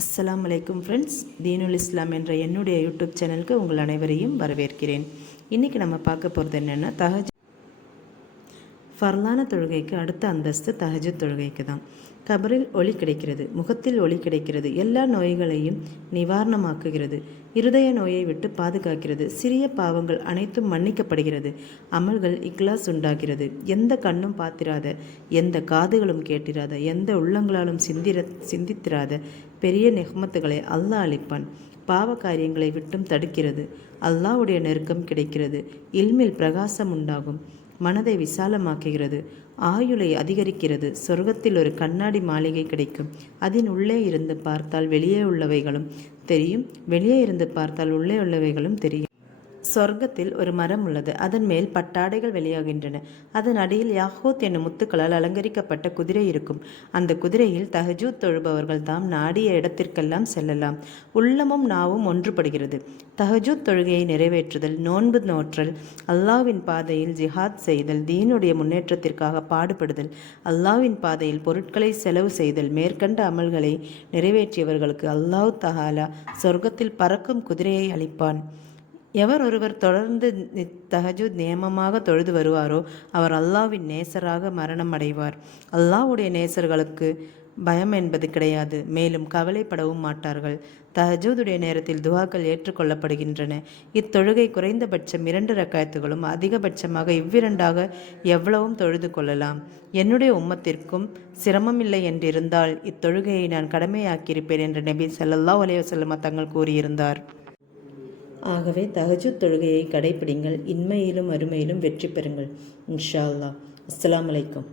அஸ்லாம் வலைக்கும் ஃப்ரெண்ட்ஸ் தீனுல் இஸ்லாம் என்ற என்னுடைய யூடியூப் சேனலுக்கு உங்கள் அனைவரையும் வரவேற்கிறேன். இன்றைக்கி நம்ம பார்க்க போகிறது என்னென்னா தஹஜ் ஃபர்லான தொழுகைக்கு அடுத்த அந்தஸ்து தஹஜுத் தொழுகைக்கு தான். கபரில் ஒளி கிடைக்கிறது முகத்தில் ஒளி கிடைக்கிறது எல்லா நோய்களையும் நிவாரணமாக்குகிறது. இருதய நோயை விட்டு பாதுகாக்கிறது. சிறிய பாவங்கள் அனைத்தும் மன்னிக்கப்படுகிறது. அமல்கள் இக்லாஸ் உண்டாகிறது. எந்த கண்ணும் பார்த்திராத எந்த காதுகளும் கேட்டிராத எந்த உள்ளங்களாலும் சிந்திர சிந்தித்திராத பெரிய நெஹ்மத்துகளை அல்லாஹ் அளிப்பான். பாவ காரியங்களை விட்டும் தடுக்கிறது. அல்லாஹ்வுடைய நெருக்கம் கிடைக்கிறது. இல்மில் பிரகாசம் உண்டாகும். மனதை விசாலமாக்குகிறது. ஆயுளை அதிகரிக்கிறது. சொர்க்கத்தில் ஒரு கண்ணாடி மாளிகை கிடைக்கும். அதன் உள்ளே இருந்து பார்த்தால் வெளியே உள்ளவைகளும் தெரியும். வெளியே இருந்து பார்த்தால் உள்ளே உள்ளவைகளும் தெரியும். சொர்க்கத்தில் ஒரு மரம் உள்ளது. அதன் மேல் பட்டாடைகள் வெளியாகின்றன. அதன் அடியில் யாஹூத் என்னும் முத்துக்களால் அலங்கரிக்கப்பட்ட குதிரை இருக்கும். அந்த குதிரையில் தஹஜூத் தொழுபவர்கள் தாம் நாடிய இடத்திற்கெல்லாம் செல்லலாம். உள்ளமும் நாவும் ஒன்றுபடுகிறது. தஹஜூத் தொழுகையை நிறைவேற்றுதல் நோன்பு நோற்றல் அல்லாவின் பாதையில் ஜிஹாத் செய்தல் தீனுடைய முன்னேற்றத்திற்காக பாடுபடுதல் அல்லாவின் பாதையில் பொருட்களை செலவு செய்தல் மேற்கண்ட அமல்களை நிறைவேற்றியவர்களுக்கு அல்லாஹ் தஹாலா சொர்க்கத்தில் பறக்கும் குதிரையை அளிப்பான். எவர் ஒருவர் தொடர்ந்து தஹஜூத் நியமமாக தொழுது வருவாரோ அவர் அல்லாவின் நேசராக மரணம் அடைவார் அல்லாவுடைய நேசர்களுக்கு பயம் என்பது கிடையாது. மேலும் கவலைப்படவும் மாட்டார்கள். தஹஜூதுடைய நேரத்தில் துவாக்கள் ஏற்றுக்கொள்ளப்படுகின்றன. இத்தொழுகை குறைந்தபட்சம் இரண்டு ரக்காயத்துகளும் அதிகபட்சமாக இவ்விரண்டாக எவ்வளவும் தொழுது கொள்ளலாம். என்னுடைய உம்மத்திற்கும் சிரமமில்லை என்றிருந்தால் இத்தொழுகையை நான் கடமையாக்கியிருப்பேன் என்று நபி ஸல்லல்லாஹு அலைஹி வஸல்லம் தங்கள் கூறியிருந்தார். ஆகவே தஹஜுத் தொழுகையை கடைப்பிடிங்கள். இன்மையிலும் அருமையிலும் வெற்றி பெறுங்கள். இன்ஷா அல்லாஹ். அஸ்லாம் வலைக்கம்